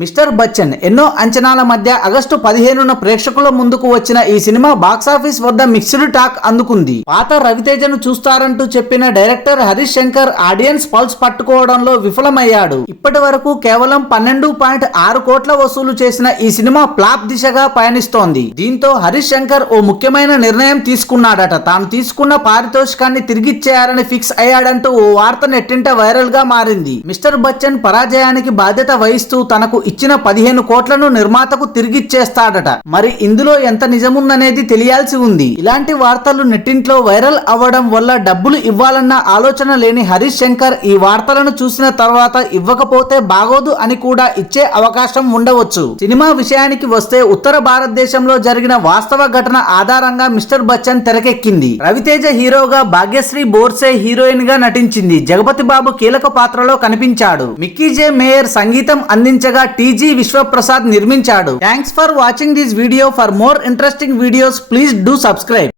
Mister Bachchan ఎన్నో అంచనాల మధ్య ఆగస్టు 15న ప్రేక్షకుల ముందుకు వచ్చిన ఈ సినిమా బాక్సాఫీస్ వద్ద మిక్స్డ్ టాక్ అందుకుంది. పాత రవితేజను చూస్తారంటూ చెప్పిన director Harish Shankar audience pulse పట్టుకోవడంలో విఫలమయ్యాడు. ఇప్పటి వరకు కేవలం 12.6 కోట్ల వసూలు చేసిన ఈ సినిమా ఫ్లాప్ దిశగా పయనిస్తోంది. దీంతో హరీష్ శంకర్ ఓ ముఖ్యమైన నిర్ణయం తీసుకున్నాడట. తాను తీసుకున్న పారితోషికాన్ని తిరిగిచ్చేయాలని ఫిక్స్ అయ్యాడంటూ ఓ వార్త నెట్టింట వైరల్ గా మారింది. మిస్టర్ బచ్చన్ పరాజయానికి బాధ్యత వహిస్తూ తనకు ఇచ్చిన 15 కోట్లను నిర్మాతకు తిరిగిచ్చేస్తాడట. మరి ఇందులో ఎంత నిజముందనేది తెలియాల్సి ఉంది. ఇలాంటి వార్తలు నెట్టింట్లో వైరల్ అవ్వడం వల్ల డబ్బులు ఇవ్వాలన్న ఆలోచన లేని హరీష్ శంకర్ ఈ వార్తలను చూసిన తర్వాత ఇవ్వకపోతే బాగోదు అని కూడా ఇచ్చే అవకాశం ఉండవచ్చు. సినిమా విషయానికి వస్తే ఉత్తర భారతదేశంలో జరిగిన వాస్తవ ఘటన ఆధారంగా మిస్టర్ బచ్చన్ తెరకెక్కింది. రవితేజ హీరోగా, భాగ్యశ్రీ బోర్సే హీరోయిన్ గా నటించింది. జగపతి బాబు కీలక పాత్రలో కనిపించాడు. మిక్కీ జే మేయర్ సంగీతం అందించగా టీజీ విశ్వప్రసాద్ నిర్మించాడు. Thanks for watching this video. For more interesting videos please do subscribe.